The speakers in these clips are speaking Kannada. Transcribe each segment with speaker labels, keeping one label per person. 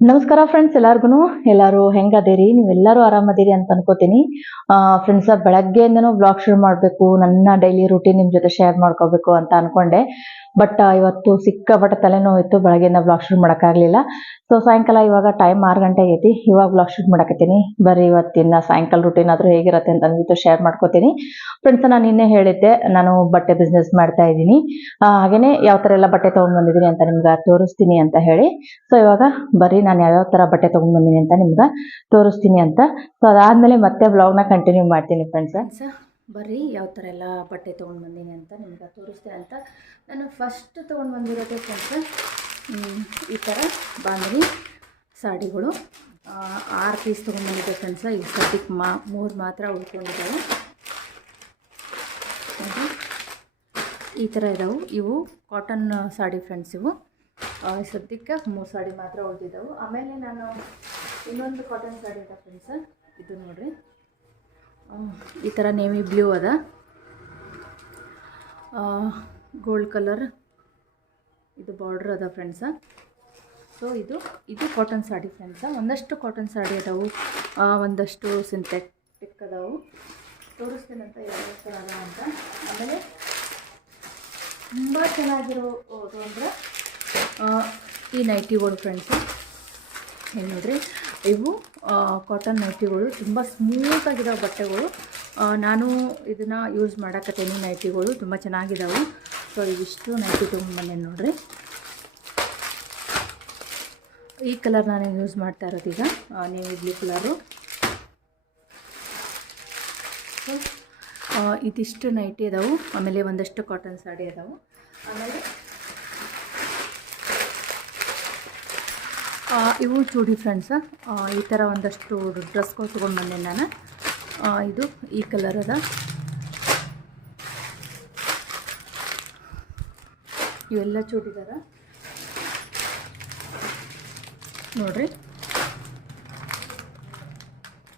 Speaker 1: ನಮಸ್ಕಾರ ಫ್ರೆಂಡ್ಸ್ ಎಲ್ಲಾರ್ಗು ಎಲ್ಲರೂ ಹೆಂಗದಿರಿ? ನೀವೆಲ್ಲರೂ ಆರಾಮದಿರಿ ಅಂತ ಅನ್ಕೋತೀನಿ. ಫ್ರೆಂಡ್ಸ್ ಬೆಳಗ್ಗೆಯಿಂದನೂ ಬ್ಲಾಗ್ ಶುರು ಮಾಡಬೇಕು. ನನ್ನ ಡೈಲಿ ರುಟೀನ್ ನಿಮ್ಮ ಜೊತೆ ಶೇರ್ ಮಾಡ್ಕೋಬೇಕು ಅಂತ ಅನ್ಕೊಂಡೆ. ಬಟ್ ಇವತ್ತು ಸಿಕ್ಕಾಪಟ್ಟೆ ತಲೆನೋವಿತ್ತು, ಬೆಳಗ್ಗೆಯಿಂದ ಬ್ಲಾಗ್ ಶೂಟ್ ಮಾಡೋಕ್ಕಾಗಲಿಲ್ಲ. ಸೊ ಸಾಯಂಕಾಲ ಇವಾಗ ಟೈಮ್ ಆರು ಗಂಟೆ ಐತಿ ಇವಾಗ ಬ್ಲಾಗ್ ಶೂಟ್ ಮಾಡಕತ್ತೀನಿ. ಬರೀ ಇವತ್ತಿನ ಸಾಯಂಕಾಲ ರೂಟೀನ್ ಆದರೂ ಹೇಗಿರುತ್ತೆ ಅಂತ ಅಂದ್ಬಿಟ್ಟು ಶೇರ್ ಮಾಡ್ಕೋತೀನಿ. ಫ್ರೆಂಡ್ಸ್ ನಾನು ನಿನ್ನೆ ಹೇಳಿದ್ದೆ, ನಾನು ಬಟ್ಟೆ ಬಿಸ್ನೆಸ್ ಮಾಡ್ತಾ ಇದ್ದೀನಿ. ಹಾಗೆಯೇ ಯಾವ ಥರ ಎಲ್ಲ ಬಟ್ಟೆ ತೊಗೊಂಡ್ಬಂದಿದ್ದೀನಿ ಅಂತ ನಿಮ್ಗೆ ತೋರಿಸ್ತೀನಿ ಅಂತ ಹೇಳಿ. ಸೊ ಇವಾಗ ಬರೀ ನಾನು ಯಾವ್ಯಾವ ಥರ ಬಟ್ಟೆ ತೊಗೊಂಡ್ಬಂದಿನಿ ಅಂತ ನಿಮ್ಗೆ ತೋರಿಸ್ತೀನಿ ಅಂತ. ಸೊ ಅದಾದಮೇಲೆ ಮತ್ತೆ ಬ್ಲಾಗ್ನ ಕಂಟಿನ್ಯೂ ಮಾಡ್ತೀನಿ ಫ್ರೆಂಡ್ಸ್ ಬರೀ ಯಾವ ಥರ ಎಲ್ಲ ಬಟ್ಟೆ ತೊಗೊಂಡು ಬಂದೀನಿ ಅಂತ ನಿಮ್ಗೆ ತೋರಿಸ್ತೀನಿ ಅಂತ. ನಾನು ಫಸ್ಟ್ ತೊಗೊಂಡು ಬಂದಿರೋದು ಫ್ರೆಂಡ್ಸ್ ಈ ಥರ ಬಾಂಧವಿ ಸಾಡಿಗಳು. ಆರು ಪೀಸ್ ತೊಗೊಂಡ್ಬಂದಿದ್ದೆ ಫ್ರೆಂಡ್ಸ್ ಈಗ ಸದ್ಯಕ್ಕೆ ಮಾ, ಮೂರು ಮಾತ್ರ ಉಳ್ಕೊಂಡಿದ್ದಾವೆ. ಈ ಥರ ಇದಾವೆ. ಇವು ಕಾಟನ್ ಸಾಡಿ ಫ್ರೆಂಡ್ಸ್ ಇವು. ಸದ್ಯಕ್ಕೆ ಮೂರು ಸಾಡಿ ಮಾತ್ರ ಉಳಿದಿದ್ದಾವೆ ಆಮೇಲೆ ನಾನು ಇನ್ನೊಂದು ಕಾಟನ್ ಸಾಡಿ ಇದೆ ಫ್ರೆಂಡ್ಸ್ ಇದು ನೋಡ್ರಿ. ಈ ಥರ ನೇವಿ ಬ್ಲೂ ಅದ. ಗೋಲ್ಡ್ ಕಲರ್ ಇದು ಬಾರ್ಡ್ರ್ ಅದ ಫ್ರೆಂಡ್ಸ ಸೊ ಇದು ಇದು ಕಾಟನ್ ಸಾಡಿ ಫ್ರೆಂಡ್ಸ ಒಂದಷ್ಟು ಕಾಟನ್ ಸಾಡಿ ಅದಾವು. ಒಂದಷ್ಟು ಸಿಂಥೆಟಿಕ್ ಅದಾವು. ತೋರಿಸ್ತೀನಂತ ಯಾವ ಥರ ಅಂತ. ಆಮೇಲೆ ತುಂಬ ಚೆನ್ನಾಗಿರೋದು ಅಂದರೆ ಈ ನೈಟಿ ನೈಟಿಗಳು ಫ್ರೆಂಡ್ಸು ಏನು ನೋಡ್ರಿ ಇವು ಕಾಟನ್ ನೈಟಿಗಳು ತುಂಬ ಸ್ಮೂತಾಗಿರೋ ಬಟ್ಟೆಗಳು. ನಾನು ಇದನ್ನು ಯೂಸ್ ಮಾಡಕತ್ತೀನಿ. ನೈಟಿಗಳು ತುಂಬ ಚೆನ್ನಾಗಿದ್ದಾವೆ ಸೊ ಇವಿಷ್ಟು ನೈಟಿ ತೊಗೊಂಡ್ಬಂದೇನು ನೋಡ್ರಿ. ಈ ಕಲರ್ ನಾನು ಯೂಸ್ ಮಾಡ್ತಾ ಇರೋದು ಈಗ ನೇವಿ ಬ್ಲೂ ಕಲರು ಇದಿಷ್ಟು ನೈಟಿ ಅದಾವೆ ಆಮೇಲೆ ಒಂದಷ್ಟು ಕಾಟನ್ ಸಾಡಿ ಅದಾವು ಆಮೇಲೆ ಇವು ಚೂಡಿ ಫ್ರೆಂಡ್ಸ ಈ ಥರ ಒಂದಷ್ಟು ಡ್ರೆಸ್ಗಳು ತೊಗೊಂಡು ಬಂದೆ ನಾನು. ಇದು ಈ ಕಲರ್ ಅದ. ಇವೆಲ್ಲ ಚೂಡಿದಾರ. ನೋಡ್ರಿ.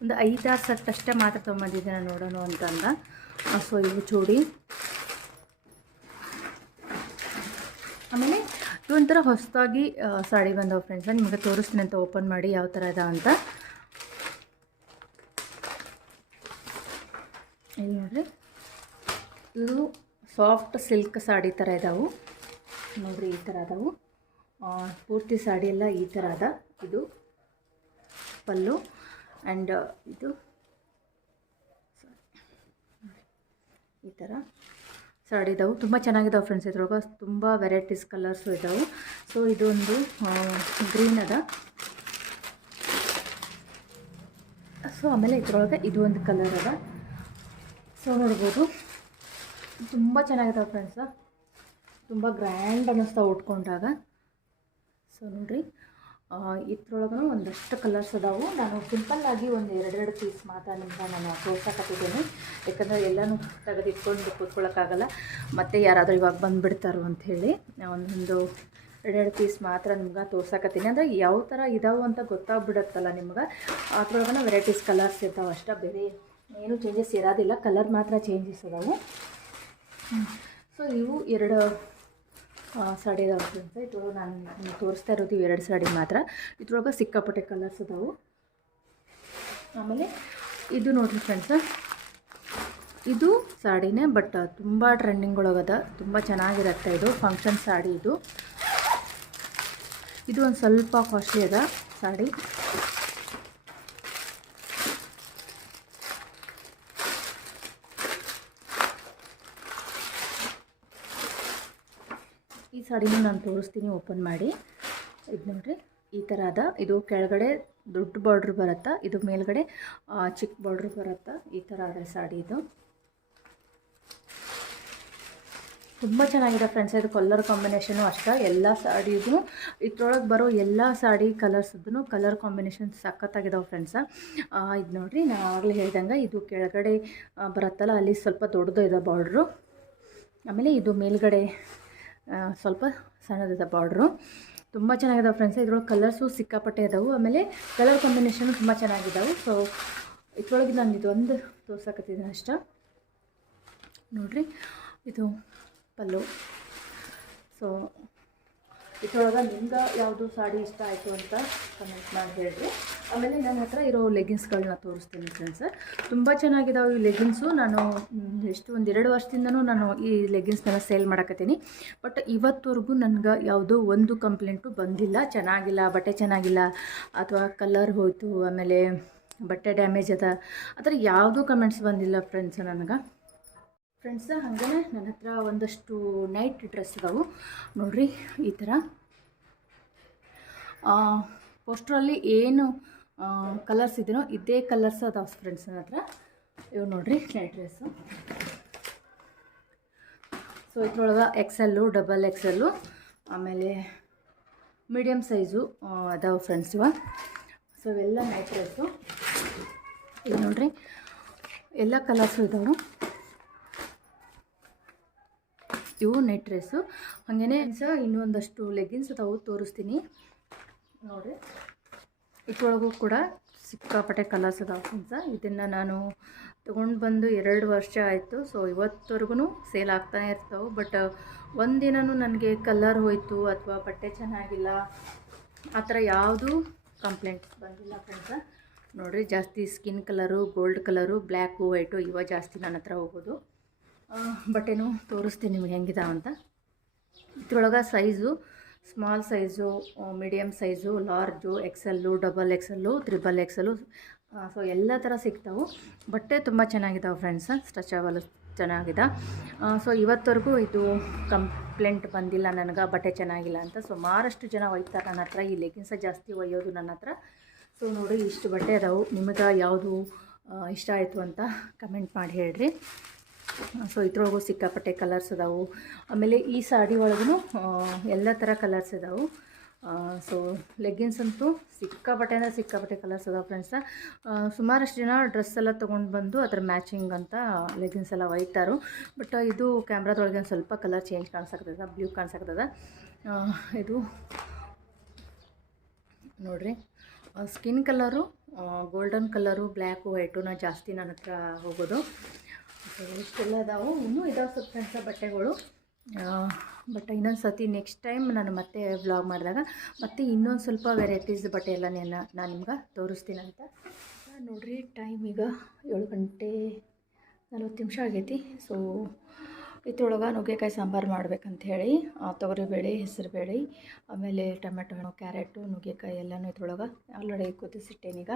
Speaker 1: ಒಂದು ಐದಾರು ಸೆಟ್ ಅಷ್ಟೇ ಮಾತ್ರ ತೊಗೊಂಬಂದಿದ್ದೆ ನಾನು ನೋಡೋಣ ಅಂತಂದ. ಸೊ ಇವು ಚೂಡಿ. ಆಮೇಲೆ ಇವೊಂಥರ ಹೊಸದಾಗಿ ಸಾಡಿ ಬಂದವು ಫ್ರೆಂಡ್ಸ್ ನಿಮಗೆ ತೋರಿಸ್ತೀನಿ ಅಂತ ಓಪನ್ ಮಾಡಿ ಯಾವ ಥರ ಇದೆ ಅಂತ. ಇಲ್ಲಿ ನೋಡ್ರಿ. ಇದು ಸಾಫ್ಟ್ ಸಿಲ್ಕ್ ಸಾಡಿ ಥರ ಇದಾವೆ. ನೋಡ್ರಿ, ಈ ಥರ ಅದಾವು. ಪೂರ್ತಿ ಸಾಡಿ ಎಲ್ಲ ಈ ಥರ ಅದ. ಇದು ಪಲ್ಲು ಆ್ಯಂಡ್ ಇದು ಈ ಥರ ಸಾಡಿ ಇದಾವೆ. ತುಂಬ ಚೆನ್ನಾಗಿದಾವೆ ಫ್ರೆಂಡ್ಸ್ ಇದ್ರೊಳಗೆ ತುಂಬ ವೆರೈಟೀಸ್ ಕಲರ್ಸು ಇದಾವೆ. ಸೊ ಇದೊಂದು ಗ್ರೀನ್ ಅದ. ಸೊ ಆಮೇಲೆ ಇದ್ರೊಳಗೆ ಇದು ಒಂದು ಕಲರ್ ಅದ. ಸೊ ನೋಡ್ಬೋದು. ತುಂಬ ಚೆನ್ನಾಗಿದಾವೆ ಫ್ರೆಂಡ್ಸ ತುಂಬ ಗ್ರ್ಯಾಂಡ್ ಅನ್ನಿಸ್ತಾವೆ ಉಟ್ಕೊಂಡಾಗ. ಸೊ ನೋಡಿರಿ. ಇದ್ರೊಳಗೂ ಒಂದಷ್ಟು ಕಲರ್ಸ್ ಅದಾವು. ನಾನು ಸಿಂಪಲ್ಲಾಗಿ ಒಂದು ಎರಡೆರಡು ಪೀಸ್ ಮಾತ್ರ ನಿಮ್ಗೆ ನಾನು ತೋರ್ಸಕತ್ತಿದ್ದೀನಿ. ಯಾಕಂದರೆ ಎಲ್ಲನೂ ತೆಗೆದಿಟ್ಕೊಂಡು ಕೂತ್ಕೊಳ್ಳೋಕ್ಕಾಗಲ್ಲ ಮತ್ತು ಯಾರಾದರೂ ಇವಾಗ ಬಂದುಬಿಡ್ತಾರೋ ಅಂಥೇಳಿ ಒಂದೊಂದು ಎರಡೆರಡು ಪೀಸ್ ಮಾತ್ರ ನಿಮ್ಗೆ ತೋರ್ಸಕತ್ತೀನಿ. ಅಂದರೆ ಯಾವ ಥರ ಇದಾವೆ ಅಂತ ಗೊತ್ತಾಗ್ಬಿಡುತ್ತಲ್ಲ ನಿಮ್ಗೆ. ಅದ್ರೊಳಗನ ವೆರೈಟೀಸ್ ಕಲರ್ಸ್ ಇರ್ತಾವೆ, ಅಷ್ಟೇ ಬೇರೆ ಏನೂ ಚೇಂಜಸ್ ಇರೋದಿಲ್ಲ. ಕಲರ್ ಮಾತ್ರ ಚೇಂಜಸ್ ಅದಾವು ಸೊ ಇವು ಎರಡು ಸಾಡಿ ಅದಾವೆ ಫ್ರೆಂಡ್ಸ್ ಇದ್ರೊಳಗೆ ನಾನು ತೋರಿಸ್ತಾ ಇರೋದು ಎರಡು ಸಾಡಿ ಮಾತ್ರ. ಇದ್ರೊಳಗೆ ಸಿಕ್ಕಾಪಟ್ಟೆ ಕಲರ್ಸ್ ಅದಾವು. ಆಮೇಲೆ ಇದು ನೋಡಿರಿ ಫ್ರೆಂಡ್ಸ್ ಇದು ಸಾಡಿನೇ ಬಟ್ ತುಂಬ ಟ್ರೆಂಡಿಂಗ್ ಒಳಗದ ತುಂಬ ಚೆನ್ನಾಗಿರುತ್ತೆ ಇದು. ಫಂಕ್ಷನ್ ಸಾಡಿ ಇದು. ಇದು ಒಂದು ಸ್ವಲ್ಪ ಕಾಸ್ಟ್ಲಿ ಅದ ಸಾಡಿ ಈ ಸಾರಿನೂ ನಾನು ತೋರಿಸ್ತೀನಿ, ಓಪನ್ ಮಾಡಿ. ಇದು ನೋಡಿರಿ, ಈ ಥರ ಅದ. ಇದು ಕೆಳಗಡೆ ದೊಡ್ಡ ಬಾರ್ಡ್ರ್ ಬರುತ್ತಾ, ಇದು ಮೇಲ್ಗಡೆ ಚಿಕ್ಕ ಬಾರ್ಡ್ರ್ ಬರುತ್ತಾ, ಈ ಥರ ಅದ ಸಾಡಿ ಇದು. ತುಂಬ ಚೆನ್ನಾಗಿದೆ ಫ್ರೆಂಡ್ಸ್, ಇದು ಕಲರ್ ಕಾಂಬಿನೇಷನು ಅಷ್ಟೇ. ಎಲ್ಲ ಸಾಡಿದು ಇದ್ರೊಳಗೆ ಬರೋ ಎಲ್ಲ ಸಾಡಿ ಕಲರ್ಸ್ದು ಕಲರ್ ಕಾಂಬಿನೇಷನ್ ಸಖತ್ತಾಗಿದಾವೆ ಫ್ರೆಂಡ್ಸ. ಇದು ನೋಡಿರಿ, ನಾನು ಆಗಲೇ ಹೇಳ್ದಂಗೆ ಇದು ಕೆಳಗಡೆ ಬರುತ್ತಲ್ಲ, ಅಲ್ಲಿ ಸ್ವಲ್ಪ ದೊಡ್ಡದು ಇದೆ ಬಾರ್ಡ್ರು. ಆಮೇಲೆ ಇದು ಮೇಲ್ಗಡೆ ಸ್ವಲ್ಪ ಸಣ್ಣದಿದೆ ಬಾರ್ಡ್ರು ತುಂಬ ಚೆನ್ನಾಗಿದ್ದಾವೆ ಫ್ರೆಂಡ್ಸ್ ಇದ್ರೊಳಗೆ ಕಲರ್ಸು ಸಿಕ್ಕಾಪಟ್ಟೆ ಇದಾವೆ. ಆಮೇಲೆ ಕಲರ್ ಕಾಂಬಿನೇಷನು ತುಂಬ ಚೆನ್ನಾಗಿದ್ದಾವೆ ಸೊ ಇದ್ರೊಳಗೆ ನಾನು ಇದೊಂದು ತೋರ್ಸಕತ್ತಿದ್ದೀನಿ ಅಷ್ಟ. ನೋಡಿರಿ, ಇದು ಪಲ್ಲು. ಸೊ ಇದ್ರೊಳಗೆ ನಿಮ್ಗೆ ಯಾವುದು ಸಾಡಿ ಇಷ್ಟ ಆಯಿತು ಅಂತ ಕಮೆಂಟ್ ಮಾಡಿ ಹೇಳಿರಿ. ಆಮೇಲೆ ನನ್ನ ಹತ್ರ ಇರೋ ಲೆಗಿನ್ಸ್ಗಳನ್ನ ತೋರಿಸ್ತೀನಿ ಫ್ರೆಂಡ್ಸ್ ತುಂಬ ಚೆನ್ನಾಗಿದ್ದಾವೆ ಈ ಲೆಗಿನ್ಸು ನಾನು ಎಷ್ಟು, ಒಂದು ಎರಡು ವರ್ಷದಿಂದನೂ ನಾನು ಈ ಲೆಗಿನ್ಸ್ನೆಲ್ಲ ಸೇಲ್ ಮಾಡಕತ್ತೀನಿ. ಬಟ್ ಇವತ್ತವರೆಗೂ ನನಗೆ ಯಾವುದೋ ಒಂದು ಕಂಪ್ಲೇಂಟು ಬಂದಿಲ್ಲ. ಚೆನ್ನಾಗಿಲ್ಲ, ಬಟ್ಟೆ ಚೆನ್ನಾಗಿಲ್ಲ, ಅಥವಾ ಕಲರ್ ಹೋಯಿತು, ಆಮೇಲೆ ಬಟ್ಟೆ ಡ್ಯಾಮೇಜ್ ಅದ. ಆ ಥರ ಯಾವುದೂ ಕಮೆಂಟ್ಸ್ ಬಂದಿಲ್ಲ ಫ್ರೆಂಡ್ಸ್ ನನಗೆ. ಫ್ರೆಂಡ್ಸ್ ಹಾಗೆ ನನ್ನ ಹತ್ರ ಒಂದಷ್ಟು ನೈಟ್ ಡ್ರೆಸ್ ಇದಾವೆ. ನೋಡ್ರಿ, ಈ ಥರ ಪೋಸ್ಟ್ರಲ್ಲಿ ಏನು ಕಲರ್ಸ್ ಇದೆಯೋ ಇದೇ ಕಲರ್ಸ್ ಅದಾವೆ ಫ್ರೆಂಡ್ಸ್ ನನ್ನ ಹತ್ರ. ಇವು ನೋಡಿರಿ ನೈಟ್ ಡ್ರೆಸ್ಸು ಸೊ ಇದ್ರೊಳಗೆ ಎಕ್ಸೆಲ್ಲು ಡಬಲ್ ಎಕ್ಸೆಲ್ಲು ಆಮೇಲೆ ಮೀಡಿಯಮ್ ಸೈಜು ಅದಾವೆ ಫ್ರೆಂಡ್ಸ್ ಇವ. ಸೊ ಇವೆಲ್ಲ ನೈಟ್ ಡ್ರೆಸ್ಸು ಇದು ನೋಡಿರಿ, ಎಲ್ಲ ಕಲರ್ಸು ಇದಾವೆ. ಇವು ನೆಟ್ ಡ್ರೆಸ್ಸು ಹಾಗೇ ಸಹ ಇನ್ನೊಂದಷ್ಟು ಲೆಗ್ಗಿನ್ಸ್ ತಾವು ತೋರಿಸ್ತೀನಿ. ನೋಡಿರಿ. ಇದ್ರೊಳಗೂ ಕೂಡ ಸಿಕ್ಕಾಪಟ್ಟೆ ಕಲರ್ಸ್ ಅದಾವೆ ಫ್ರೆಂಡ್ಸ ಇದನ್ನು ನಾನು ತೊಗೊಂಡು ಬಂದು ಎರಡು ವರ್ಷ ಆಯಿತು. ಸೊ ಇವತ್ತವರೆಗೂ ಸೇಲ್ ಆಗ್ತಾ ಇರ್ತಾವೆ. ಬಟ್ ಒಂದಿನೂ ನನಗೆ ಕಲರ್ ಹೋಯಿತು ಅಥವಾ ಬಟ್ಟೆ ಚೆನ್ನಾಗಿಲ್ಲ ಆ ಥರ ಯಾವುದೂ ಕಂಪ್ಲೇಂಟ್ಸ್ ಬಂದಿಲ್ಲ ಫ್ರೆಂಡ್ಸ ನೋಡಿರಿ, ಜಾಸ್ತಿ skin colour gold colour black white ಇವ ಜಾಸ್ತಿ ನನ್ನ ಹತ್ರ ಹೋಗೋದು. ಬಟ್ಟೆನೂ ತೋರಿಸ್ತೀನಿ ನಿಮ್ಗೆ ಹೆಂಗಿದಾವಂತ ಇದ್ರೊಳಗೆ size small size medium size large XL double XL triple XL so ಎಲ್ಲ ಥರ ಸಿಗ್ತಾವೆ. ಬಟ್ಟೆ ತುಂಬ ಚೆನ್ನಾಗಿದ್ದಾವೆ ಫ್ರೆಂಡ್ಸ್ ಸ್ಟ್ರೆಚಬಲ್ ಚೆನ್ನಾಗಿದೆ. ಸೊ ಇವತ್ತವರೆಗೂ ಇದು ಕಂಪ್ಲೇಂಟ್ ಬಂದಿಲ್ಲ ನನಗೆ, ಬಟ್ಟೆ ಚೆನ್ನಾಗಿಲ್ಲ ಅಂತ. ಸುಮಾರಷ್ಟು ಜನ ಒಯ್ತಾರೆ ನನ್ನ ಹತ್ರ, ಈ ಲೆಗಿನ್ಸ ಜಾಸ್ತಿ ಒಯ್ಯೋದು ನನ್ನ ಹತ್ರ. ಸೊ ನೋಡಿ ಇಷ್ಟು ಬಟ್ಟೆ ಅದಾವೆ, ನಿಮಗೆ ಯಾವುದು ಇಷ್ಟ ಆಯಿತು ಅಂತ ಕಮೆಂಟ್ ಮಾಡಿ ಹೇಳ್ರಿ. ಸೊ ಇದ್ರೊಳಗೂ ಸಿಕ್ಕಾಪಟ್ಟೆ ಕಲರ್ಸ್ ಅದಾವು. ಆಮೇಲೆ ಈ ಸಾಡಿ ಒಳಗೂ ಎಲ್ಲ ಥರ ಕಲರ್ಸ್ ಇದಾವೆ. ಸೊ ಲೆಗ್ಗಿನ್ಸ್ ಅಂತೂ ಸಿಕ್ಕಾಪಟ್ಟೆ ಅಂದರೆ ಸಿಕ್ಕಾಪಟ್ಟೆ ಕಲರ್ಸ್ ಅದಾವೆ ಫ್ರೆಂಡ್ಸ ಸುಮಾರಷ್ಟು ಜನ ಡ್ರೆಸ್ ಎಲ್ಲ ತೊಗೊಂಡು ಬಂದು ಅದ್ರ ಮ್ಯಾಚಿಂಗ್ ಅಂತ ಲೆಗ್ಗಿನ್ಸ್ ಎಲ್ಲ ಒಯ್ತಾರು. ಬಟ್ ಇದು ಕ್ಯಾಮ್ರಾದೊಳಗೆ ಒಂದು ಸ್ವಲ್ಪ ಕಲರ್ ಚೇಂಜ್ ಕಾಣಿಸಕ್ತದ ಬ್ಲೂ ಕಾಣಿಸಕ್ತದ ಇದು ನೋಡ್ರಿ skin colour golden colour black ವೈಟುನ ಜಾಸ್ತಿ ನನ್ನ ಹತ್ರ ಹೋಗೋದು. ಇಷ್ಟೆಲ್ಲ ಇದಾವೆ ಇನ್ನೂ ಇದಾವೆ ಸ್ವಲ್ಪ ಫ್ರೆಂಡ್ಸ ಬಟ್ಟೆಗಳು. ಬಟ್ ಇನ್ನೊಂದು ಸತಿ ನೆಕ್ಸ್ಟ್ ಟೈಮ್ ನಾನು ಮತ್ತೆ ವ್ಲಾಗ್ ಮಾಡಿದಾಗ ಮತ್ತೆ ಇನ್ನೊಂದು ಸ್ವಲ್ಪ ವೆರೈಟೀಸ್ ಬಟ್ಟೆ ಎಲ್ಲ ನಾನು ನಾನು ನಿಮ್ಗೆ ತೋರಿಸ್ತೀನಂತ ನೋಡಿರಿ ಟೈಮ್ ಈಗ ಏಳು ಗಂಟೆ ನಲ್ವತ್ತು ನಿಮಿಷ ಆಗೈತಿ. ಸೊ ಇದ್ರೊಳಗೆ ನುಗ್ಗೆಕಾಯಿ ಸಾಂಬಾರು ಮಾಡ್ಬೇಕಂತ ಹೇಳಿ ತೊಗರಿಬೇಳೆ, ಹೆಸರುಬೇಳೆ, ಆಮೇಲೆ ಟೊಮೆಟೊ ಹಣ್ಣು, ಕ್ಯಾರೆಟು, ನುಗ್ಗೆಕಾಯಿ ಎಲ್ಲನೂ ಇದ್ರೊಳಗೆ ಆಲ್ರೆಡಿ ಕುದಿಸಿಟ್ಟೇನೀಗ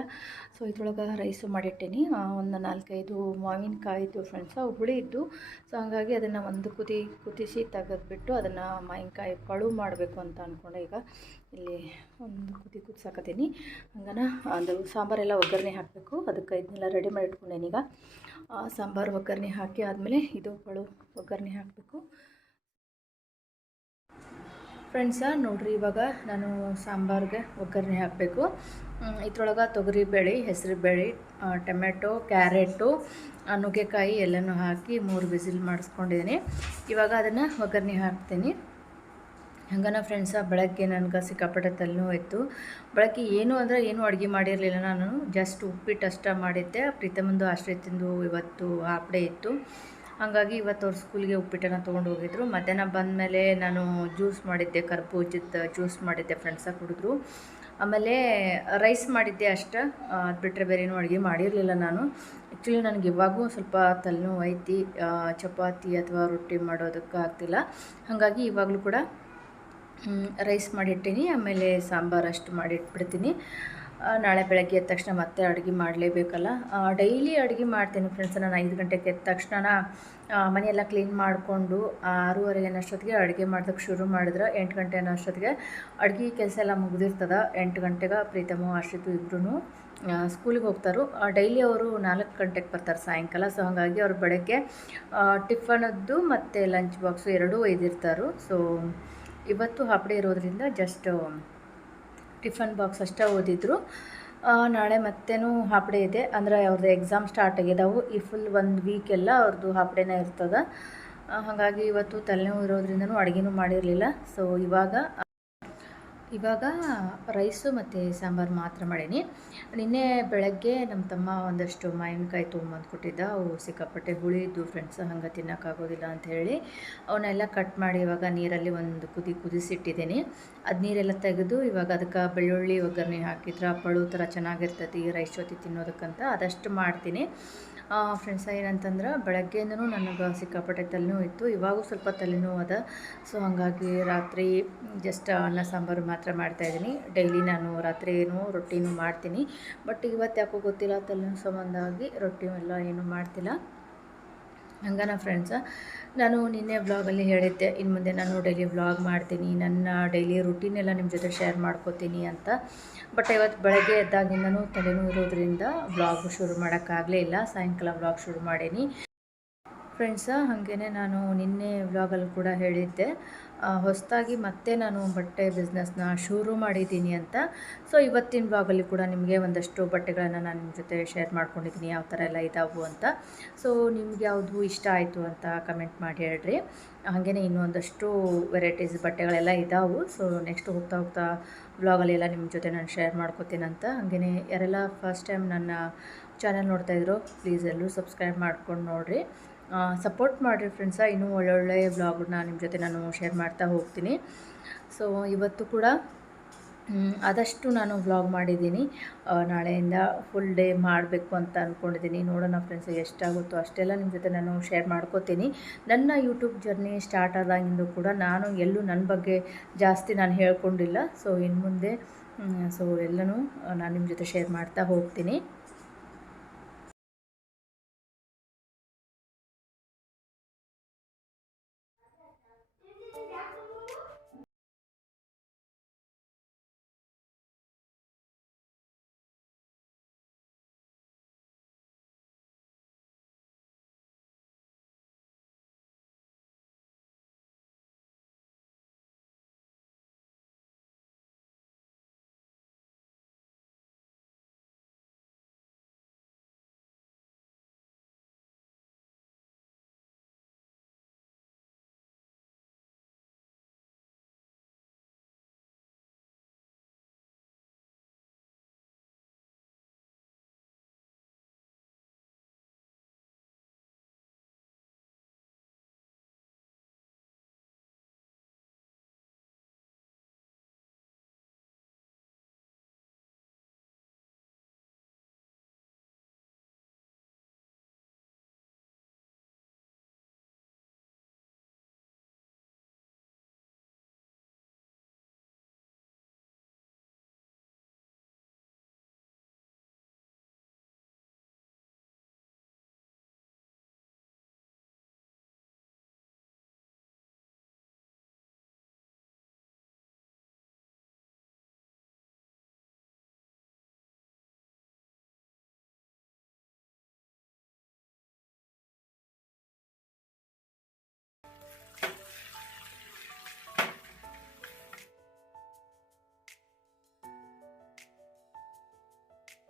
Speaker 1: ಸೊ ಇದ್ರೊಳಗೆ ರೈಸು ಮಾಡಿಟ್ಟೇನಿ. ಒಂದು ನಾಲ್ಕೈದು ಮಾವಿನಕಾಯಿ ಇದ್ದು ಫ್ರೆಂಡ್ಸ್ ಹುಳಿ ಇದ್ದು ಸೊ ಹಾಗಾಗಿ ಅದನ್ನು ಒಂದು ಕುದಿ, ಕುದಿಸಿ ತೆಗೆದ್ಬಿಟ್ಟು ಅದನ್ನು ಮಾವಿನಕಾಯಿ ಪಳು ಮಾಡಬೇಕು ಅಂತ ಅಂದ್ಕೊಂಡೆ ಈಗ. ಇಲ್ಲಿ ಒಂದು ಕುದಿ ಕುದಿಸಾಕತ್ತೀನಿ. ಹಂಗನ ಅದು ಸಾಂಬಾರೆಲ್ಲ ಒಗ್ಗರಣೆ ಹಾಕಬೇಕು. ಅದಕ್ಕೆ ಇದನ್ನೆಲ್ಲ ರೆಡಿ ಮಾಡಿ ಇಟ್ಕೊಂಡೇನೀಗ ಸಾಂಬಾರು ಒಗ್ಗರಣೆ ಹಾಕಿ ಆದಮೇಲೆ ಇದು ಪಳು ಒಗ್ಗರಣೆ ಹಾಕಬೇಕು. ಫ್ರೆಂಡ್ಸ ನೋಡಿರಿ, ಇವಾಗ ನಾನು ಸಾಂಬಾರಿಗೆ ಒಗ್ಗರಣೆ ಹಾಕಬೇಕು. ಇದ್ರೊಳಗೆ ತೊಗರಿಬೇಳೆ, ಹೆಸರುಬೇಳೆ ಟೊಮೆಟೊ, ಕ್ಯಾರೆಟು ನುಗ್ಗೆಕಾಯಿ ಎಲ್ಲನೂ ಹಾಕಿ ಮೂರು ಬಿಸಿಲ್ ಮಾಡಿಸ್ಕೊಂಡಿದ್ದೀನಿ. ಇವಾಗ ಅದನ್ನು ಒಗ್ಗರಣೆ ಹಾಕ್ತೀನಿ. ಹಂಗನ ಫ್ರೆಂಡ್ಸ ಬೆಳಗ್ಗೆ ನನಗೆ ಸಿಕ್ಕಾಪಟ್ಟೆ ತಲೆನೋವು ಇತ್ತು. ಬೆಳಗ್ಗೆ ಏನು ಅಂದರೆ ಏನು ಅಡುಗೆ ಮಾಡಿರಲಿಲ್ಲ ನಾನು. ಜಸ್ಟ್ ಉಪ್ಪಿಟ್ಟು ಅಷ್ಟೇ ಮಾಡಿದ್ದೆ. ಪ್ರೀತಮಂದು ಆಶ್ರಯತಿಂದು ಇವತ್ತು ಹಾಫ್ ಡೇ ಇತ್ತು. ಹಾಗಾಗಿ ಇವತ್ತು ಅವ್ರ ಸ್ಕೂಲ್ಗೆ ಉಪ್ಪಿಟ್ಟನ್ನು ತೊಗೊಂಡು ಹೋಗಿದ್ರು. ಮಧ್ಯಾಹ್ನ ಬಂದಮೇಲೆ ನಾನು ಜ್ಯೂಸ್ ಮಾಡಿದ್ದೆ, ಕರ್ಬೂಜದ ಜ್ಯೂಸ್ ಮಾಡಿದ್ದೆ ಫ್ರೆಂಡ್ಸ ಕುಡಿದ್ರು. ಆಮೇಲೆ ರೈಸ್ ಮಾಡಿದ್ದೆ ಅಷ್ಟ. ಅದು ಬಿಟ್ಟರೆ ಬೇರೆ ಏನೂ ಅಡುಗೆ ಮಾಡಿರಲಿಲ್ಲ ನಾನು. ಆ್ಯಕ್ಚುಲಿ ನನಗೆ ಇವಾಗೂ ಸ್ವಲ್ಪ ತಲೆನೋವು ಐತಿ. ಚಪಾತಿ ಅಥವಾ ರೊಟ್ಟಿ ಮಾಡೋದಕ್ಕೆ ಆಗ್ತಿಲ್ಲ. ಹಾಗಾಗಿ ಇವಾಗಲೂ ಕೂಡ ರೈಸ್ ಮಾಡಿಟ್ಟೀನಿ, ಆಮೇಲೆ ಸಾಂಬಾರು ಅಷ್ಟು ಮಾಡಿಟ್ಬಿಡ್ತೀನಿ. ನಾಳೆ ಬೆಳಗ್ಗೆ ಎದ್ದ ತಕ್ಷಣ ಮತ್ತೆ ಅಡುಗೆ ಮಾಡಲೇಬೇಕಲ್ಲ. ಡೈಲಿ ಅಡುಗೆ ಮಾಡ್ತೀನಿ ಫ್ರೆಂಡ್ಸ್ ನಾನು ಐದು ಗಂಟೆಗೆ ಎದ್ದ ತಕ್ಷಣ ಮನೆಯೆಲ್ಲ ಕ್ಲೀನ್ ಮಾಡಿಕೊಂಡು ಆರೂವರೆಗೆ ಅನ್ನೋಷ್ಟೊತ್ತಿಗೆ ಅಡುಗೆ ಮಾಡೋದಕ್ಕೆ ಶುರು ಮಾಡಿದ್ರೆ, ಎಂಟು ಗಂಟೆ ಅನ್ನೋಷ್ಟೊತ್ತಿಗೆ ಅಡುಗೆ ಕೆಲಸ ಎಲ್ಲ ಮುಗಿದಿರ್ತದ. ಎಂಟು ಗಂಟೆಗೆ ಪ್ರೀತಮು, ಆಶ್ರಿತು ಇಬ್ಬರೂ ಸ್ಕೂಲಿಗೆ ಹೋಗ್ತಾರೆ. ಡೈಲಿ ಅವರು ನಾಲ್ಕು ಗಂಟೆಗೆ ಬರ್ತಾರೆ ಸಾಯಂಕಾಲ. ಸೊ ಹಾಗಾಗಿ ಅವ್ರು ಬೆಳಗ್ಗೆ ಟಿಫನದ್ದು ಮತ್ತು ಲಂಚ್ ಬಾಕ್ಸು ಎರಡೂ ಒಯ್ದಿರ್ತಾರೆ. ಸೊ ಇವತ್ತು ಹಾಫ್ ಡೇ ಇರೋದ್ರಿಂದ ಜಸ್ಟ್ ಟಿಫನ್ ಬಾಕ್ಸ್ ಅಷ್ಟೇ ಓದಿದ್ರು. ನಾಳೆ ಮತ್ತೇನು ಹಾಫ್ ಡೇ ಇದೆ. ಅಂದರೆ ಅವ್ರದ್ದು ಎಕ್ಸಾಮ್ ಸ್ಟಾರ್ಟ್ ಆಗಿದ್ದಾವೆ ಈ ಫುಲ್ ಒಂದು ವೀಕೆಲ್ಲ ಅವ್ರದ್ದು ಹಾಫ್ ಡೇನೇ ಇರ್ತದೆ. ಹಾಗಾಗಿ ಇವತ್ತು ತಲೆನೋವು ಇರೋದ್ರಿಂದನೂ ಅಡುಗೆನೂ ಮಾಡಿರಲಿಲ್ಲ. ಸೊ ಇವಾಗ ಇವಾಗ ರೈಸು ಮತ್ತು ಸಾಂಬಾರು ಮಾತ್ರ ಮಾಡೀನಿ. ನಿನ್ನೆ ಬೆಳಗ್ಗೆ ನಮ್ಮ ತಮ್ಮ ಒಂದಷ್ಟು ಮಾವಿನಕಾಯಿ ತೊಗೊಂಬಂದು ಕೊಟ್ಟಿದ್ದ. ಅವು ಸಿಕ್ಕಾಪಟ್ಟೆ ಹುಳಿ ಇದ್ದು ಫ್ರೆಂಡ್ಸ್, ಹಂಗೆ ತಿನ್ನೋಕ್ಕಾಗೋದಿಲ್ಲ ಅಂತ ಹೇಳಿ. ಅವನ್ನೆಲ್ಲ ಕಟ್ ಮಾಡಿ ಇವಾಗ ನೀರಲ್ಲಿ ಒಂದು ಕುದಿ ಕುದಿಸಿಟ್ಟಿದ್ದೀನಿ. ಅದು ನೀರೆಲ್ಲ ತೆಗೆದು ಇವಾಗ ಅದಕ್ಕೆ ಬೆಳ್ಳುಳ್ಳಿ, ಒಗ್ಗರಣೆ ಹಾಕಿದ್ರೆ ಪಳು ಥರ ಚೆನ್ನಾಗಿರ್ತೈತಿ ರೈಸ್ ಜೊತೆ ತಿನ್ನೋದಕ್ಕಂತ. ಅದಷ್ಟು ಮಾಡ್ತೀನಿ. ಫ್ರೆಂಡ್ಸ್, ಏನಂತಂದ್ರೆ ಬೆಳಗ್ಗೆಯಿಂದನೂ ನನಗೆ ಸಿಕ್ಕಾಪಟ್ಟೆ ತಲೆನೋವು ಇತ್ತು. ಇವಾಗೂ ಸ್ವಲ್ಪ ತಲೆನೋವು ಅದ. ಸೊ, ಹಾಗಾಗಿ ರಾತ್ರಿ ಜಸ್ಟ್ ಅನ್ನ, ಸಾಂಬಾರು ಮಾತ್ರ ಮಾಡ್ತಾಯಿದ್ದೀನಿ ಡೈಲಿ ನಾನು ರಾತ್ರಿ ಏನು ರೊಟ್ಟಿನೂ ಮಾಡ್ತೀನಿ. ಬಟ್ ಇವತ್ತು ಯಾಕೋ ಗೊತ್ತಿಲ್ಲ, ತಲೆನೋವು ಆಗಿ ರೊಟ್ಟಿ ಎಲ್ಲ ಏನೂ ಮಾಡ್ತಿಲ್ಲ. ಹಂಗನ ಫ್ರೆಂಡ್ಸ ನಾನು ನಿನ್ನೆ ವ್ಲಾಗಲ್ಲಿ ಹೇಳಿದ್ದೆ. ಇನ್ನು ಮುಂದೆ ನಾನು ಡೈಲಿ ವ್ಲಾಗ್ ಮಾಡ್ತೀನಿ. ನನ್ನ ಡೈಲಿ ರುಟೀನೆಲ್ಲ ನಿಮ್ಮ ಜೊತೆ ಶೇರ್ ಮಾಡ್ಕೋತೀನಿ ಅಂತ. ಬಟ್ ಇವತ್ತು ಬೆಳಗ್ಗೆ ಎದ್ದಾಗಿಂದನು ತಲೆನೂ ಇರೋದ್ರಿಂದ ವ್ಲಾಗ್ ಶುರು ಮಾಡೋಕ್ಕಾಗಲೇ ಇಲ್ಲ. ಸಾಯಂಕಾಲ ವ್ಲಾಗ್ ಶುರು ಮಾಡೀನಿ. ಫ್ರೆಂಡ್ಸ ಹಾಗೇ ನಾನು ನಿನ್ನೆ ವ್ಲಾಗಲ್ಲಿ ಕೂಡ ಹೇಳಿದ್ದೆ. ಹೊಸದಾಗಿ ಮತ್ತೆ ನಾನು ಬಟ್ಟೆ ಬಿಸ್ನೆಸ್ನ ಶುರು ಮಾಡಿದ್ದೀನಿ ಅಂತ. ಸೊ ಇವತ್ತಿನ ವ್ಲಾಗಲ್ಲಿ ಕೂಡ ನಿಮಗೆ ಒಂದಷ್ಟು ಬಟ್ಟೆಗಳನ್ನು ನಾನು ನಿಮ್ಮ ಜೊತೆ ಶೇರ್ ಮಾಡ್ಕೊಂಡಿದ್ದೀನಿ, ಯಾವ ಥರ ಎಲ್ಲ ಇದ್ದಾವು ಅಂತ. ಸೊ ನಿಮ್ಗೆ ಯಾವುದು ಇಷ್ಟ ಆಯಿತು ಅಂತ ಕಮೆಂಟ್ ಮಾಡಿ ಹೇಳ್ರಿ. ಹಾಗೆಯೇ ಇನ್ನೊಂದಷ್ಟು ವೆರೈಟೀಸ್ ಬಟ್ಟೆಗಳೆಲ್ಲ ಇದ್ದಾವೆ ಸೊ ನೆಕ್ಸ್ಟ್ ಹೋಗ್ತಾ ಹೋಗ್ತಾ ವ್ಲಾಗಲ್ಲೆಲ್ಲ ನಿಮ್ಮ ಜೊತೆ ನಾನು ಶೇರ್ ಮಾಡ್ಕೋತೀನಂತ ಹಾಗೆಯೇ ಯಾರೆಲ್ಲ ಫಸ್ಟ್ ಟೈಮ್ ನನ್ನ ಚಾನಲ್ ನೋಡ್ತಾಯಿದ್ರು ಪ್ಲೀಸ್ ಎಲ್ಲರೂ ಸಬ್ಸ್ಕ್ರೈಬ್ ಮಾಡ್ಕೊಂಡು ನೋಡಿರಿ. ಸಪೋರ್ಟ್ ಮಾಡಿರಿ ಫ್ರೆಂಡ್ಸ ಇನ್ನೂ ಒಳ್ಳೊಳ್ಳೆ ಬ್ಲಾಗ್ನ ನಿಮ್ಮ ಜೊತೆ ನಾನು ಶೇರ್ ಮಾಡ್ತಾ ಹೋಗ್ತೀನಿ. ಸೊ ಇವತ್ತು ಕೂಡ ಆದಷ್ಟು ನಾನು ವ್ಲಾಗ್ ಮಾಡಿದ್ದೀನಿ. ನಾಳೆಯಿಂದ ಫುಲ್ ಡೇ ಮಾಡಬೇಕು ಅಂತ ಅಂದ್ಕೊಂಡಿದ್ದೀನಿ ನೋಡೋಣ ಫ್ರೆಂಡ್ಸ್ ಎಷ್ಟಾಗುತ್ತೋ ಅಷ್ಟೆಲ್ಲ ನಿಮ್ಮ ಜೊತೆ ನಾನು ಶೇರ್ ಮಾಡ್ಕೋತೀನಿ. ನನ್ನ ಯೂಟ್ಯೂಬ್ ಜರ್ನಿ ಸ್ಟಾರ್ಟ್ ಆದಾಗಿಂದು ಕೂಡ ನಾನು ಎಲ್ಲೂ ನನ್ನ ಬಗ್ಗೆ ಜಾಸ್ತಿ ನಾನು ಹೇಳ್ಕೊಂಡಿಲ್ಲ. ಸೊ ಇನ್ನು ಮುಂದೆ ಸೊ ಎಲ್ಲನೂ ನಾನು ನಿಮ್ಮ ಜೊತೆ ಶೇರ್ ಮಾಡ್ತಾ ಹೋಗ್ತೀನಿ.